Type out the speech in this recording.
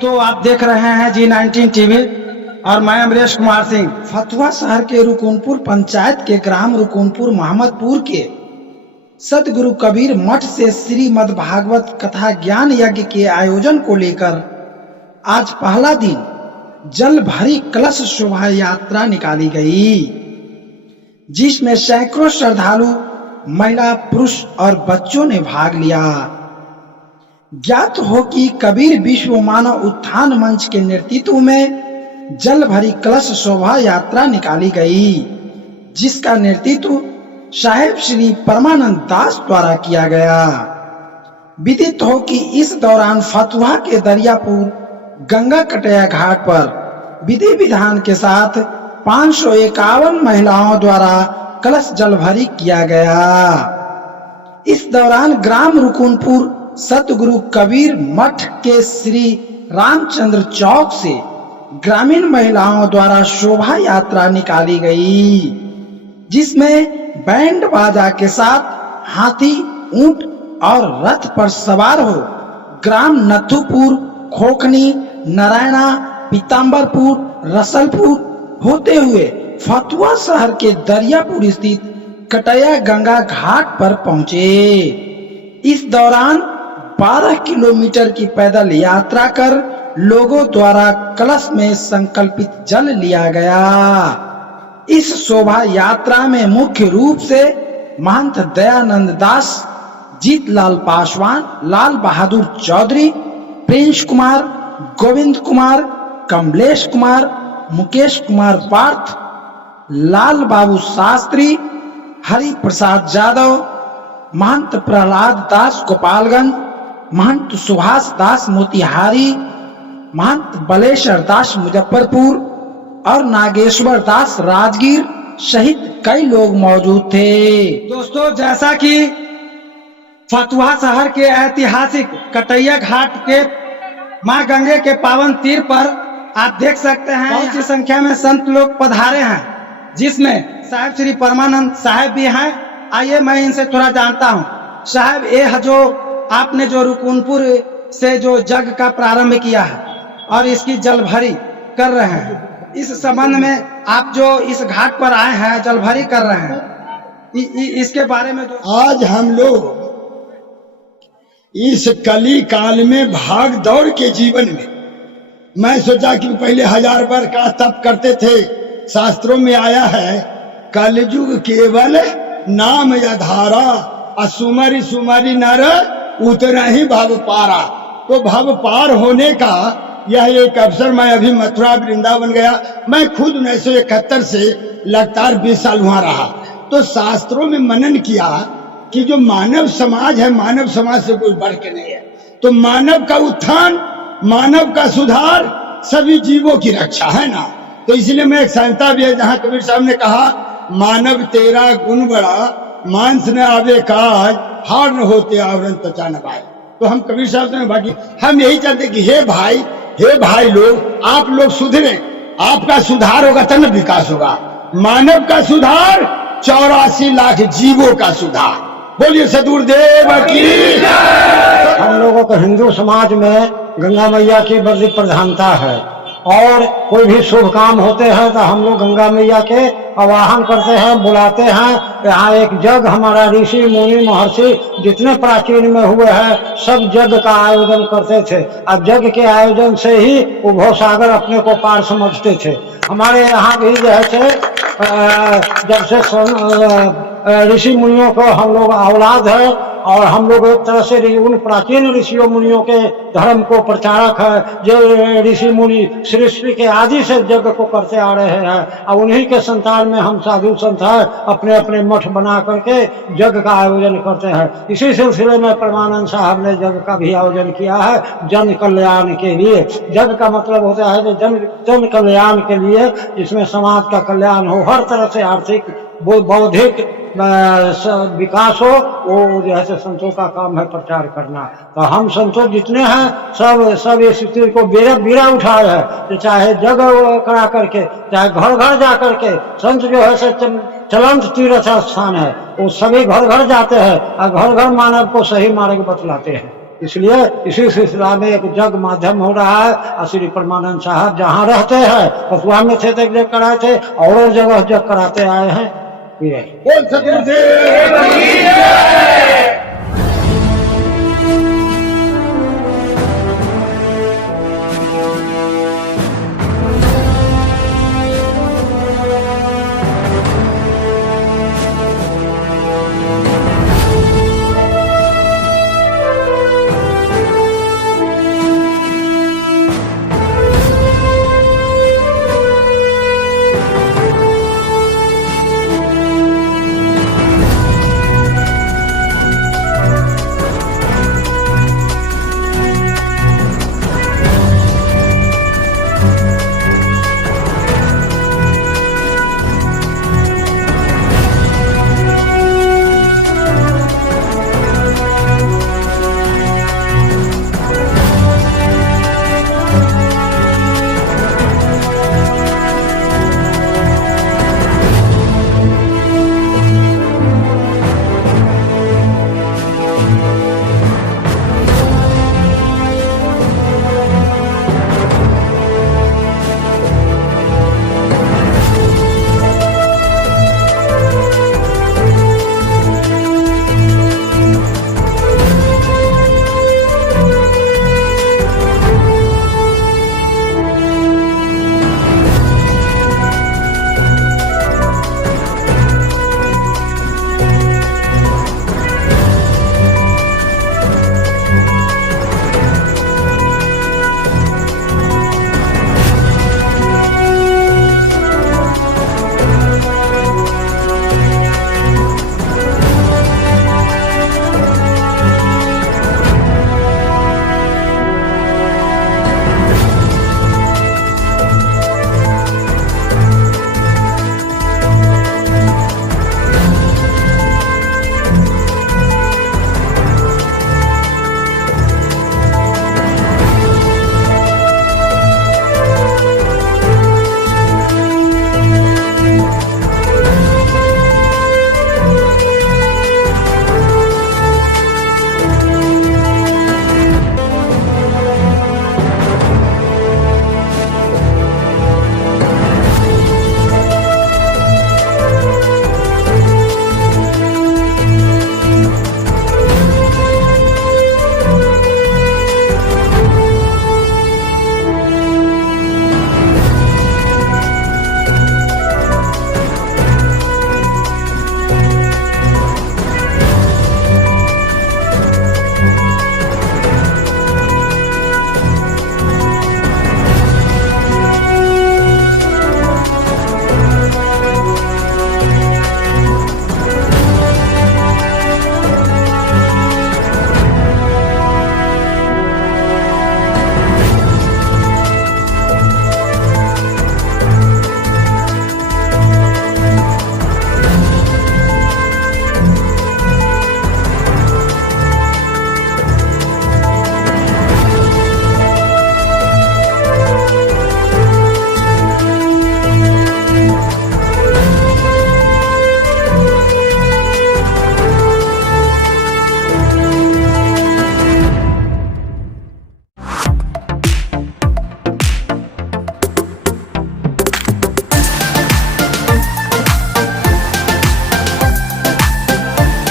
दोस्तों, आप देख रहे हैं G19 टीवी और मैं अमरेश कुमार सिंह। फतुहा शहर के रुकुनपुर पंचायत के ग्राम रुकुनपुर मोहम्मदपुर के सतगुरु कबीर मठ से श्रीमद् भागवत कथा ज्ञान यज्ञ के आयोजन को लेकर आज पहला दिन जल भरी कलश शोभा यात्रा निकाली गई, जिसमें सैकड़ों श्रद्धालु महिला, पुरुष और बच्चों ने भाग लिया। ज्ञात हो कि कबीर विश्व मानव उत्थान मंच के नेतृत्व में जल भरी कलश शोभा यात्रा निकाली गई, जिसका नेतृत्व साहेब श्री परमानंद दास द्वारा किया गया। विदित हो कि इस दौरान फतुहा के दरियापुर गंगा कटैया घाट पर विधि विधान के साथ 551 महिलाओं द्वारा कलश जल भरी किया गया। इस दौरान ग्राम रुकुनपुर सतगुरु कबीर मठ के श्री रामचंद्र चौक से ग्रामीण महिलाओं द्वारा शोभा यात्रा निकाली गई, जिसमें बैंड बाजा के साथ हाथी, ऊंट और रथ पर सवार हो ग्राम नथुपुर, खोखनी, नारायणा, पीताम्बरपुर, रसलपुर होते हुए फतुहा शहर के दरियापुर स्थित कटैया गंगा घाट पर पहुंचे। इस दौरान 12 किलोमीटर की पैदल यात्रा कर लोगों द्वारा कलश में संकल्पित जल लिया गया। इस शोभा यात्रा में मुख्य रूप से महंत दयानंद दास, जीतलाल पासवान, लाल बहादुर चौधरी, प्रिंस कुमार, गोविंद कुमार, कमलेश कुमार, मुकेश कुमार पार्थ, लाल बाबू शास्त्री, हरि प्रसाद यादव, महंत प्रहलाद दास गोपालगंज, महंत सुभाष दास मोतिहारी, महंत बलेश्वर दास मुजफ्फरपुर और नागेश्वर दास राजगीर सहित कई लोग मौजूद थे। दोस्तों, जैसा कि फतुहा शहर के ऐतिहासिक कटैया घाट के मां गंगे के पावन तीर पर आप देख सकते हैं बहुत सी संख्या में संत लोग पधारे हैं, जिसमें साहेब श्री परमानंद साहेब भी हैं। आइए मैं इनसे थोड़ा जानता हूँ। साहब, ये जो आपने जो रुकुनपुर से जो यज्ञ का प्रारंभ किया है और इसकी जल भरी कर रहे हैं, इस संबंध में आप जो इस घाट पर आए हैं, जल भरी कर रहे हैं, इसके बारे में आज हम लोग इस कली काल में भाग दौड़ के जीवन में मैं सोचा कि पहले 1000 वर्ष का तप करते थे। शास्त्रों में आया है कलयुग केवल नाम यधारा, असुमरी सुमरी नर उतना ही भव पारा। तो भव पार होने का यह एक अवसर। मैं अभी मथुरा वृंदावन गया, मैं खुद 1971 से लगातार 20 साल वहां रहा। तो शास्त्रों में मनन किया कि जो मानव समाज है, मानव समाज से कुछ बढ़ के नहीं है। तो मानव का उत्थान, मानव का सुधार, सभी जीवों की रक्षा है ना। तो इसलिए मैं एक संहिता भी है जहां कबीर साहब ने कहा, मानव तेरा गुण बड़ा, मांस न आवे काज, हार न होते आवरण त्वचा न पाए। तो हम कबीर साहब ने बाकी हम यही चाहते कि हे भाई लोग, आप लोग सुधरे, आपका सुधार होगा तब न विकास होगा। मानव का सुधार, 84 लाख जीवों का सुधार। बोलिए सदगुरुदेव की। हम लोगों को हिंदू समाज में गंगा मैया की बड़ी प्रधानता है और कोई भी शुभ काम होते हैं तो हम लोग गंगा मैया के आवाहन करते हैं, बुलाते हैं। यहाँ एक यज्ञ हमारा ऋषि मुनि महर्षि जितने प्राचीन में हुए हैं सब यज्ञ का आयोजन करते थे। अब यज्ञ के आयोजन से ही उभय सागर अपने को पार समझते थे। हमारे यहाँ भी जैसे जब से ऋषि मुनियों को हम लोग औलाद है और हम लोग एक तरह से उन प्राचीन ऋषियों मुनियों के धर्म को प्रचारक है, जो ऋषि मुनि सृष्टि के आदि से यज्ञ को करते आ रहे हैं। और उन्हीं के संतान में हम साधु संत हैं, अपने अपने मठ बना करके यज्ञ का आयोजन करते हैं। इसी सिलसिले में परमानंद साहब ने यज्ञ का भी आयोजन किया है जन कल्याण के लिए। यज्ञ का मतलब होता है कि जन कल्याण के लिए, जिसमें समाज का कल्याण हो, हर तरह से आर्थिक बौद्धिक विकास हो, वो जो है संतों का काम है प्रचार करना। तो हम संतों जितने हैं सब इस स्थिति को बीड़ा उठाए हैं। चाहे जगह करा करके, चाहे घर घर जा करके, संत जो है चलंत तीर्थ स्थान है, वो सभी घर घर जाते हैं और घर घर मानव को सही मार्ग बतलाते हैं। इसलिए इसी सिलसिला में एक जग माध्यम हो रहा है। और श्री परमानंद साहब जहाँ रहते हैं फतुहा में थे देख देख कराए थे, और जगह जग कराते आए हैं। ये बोल सतगुरु देव की जय।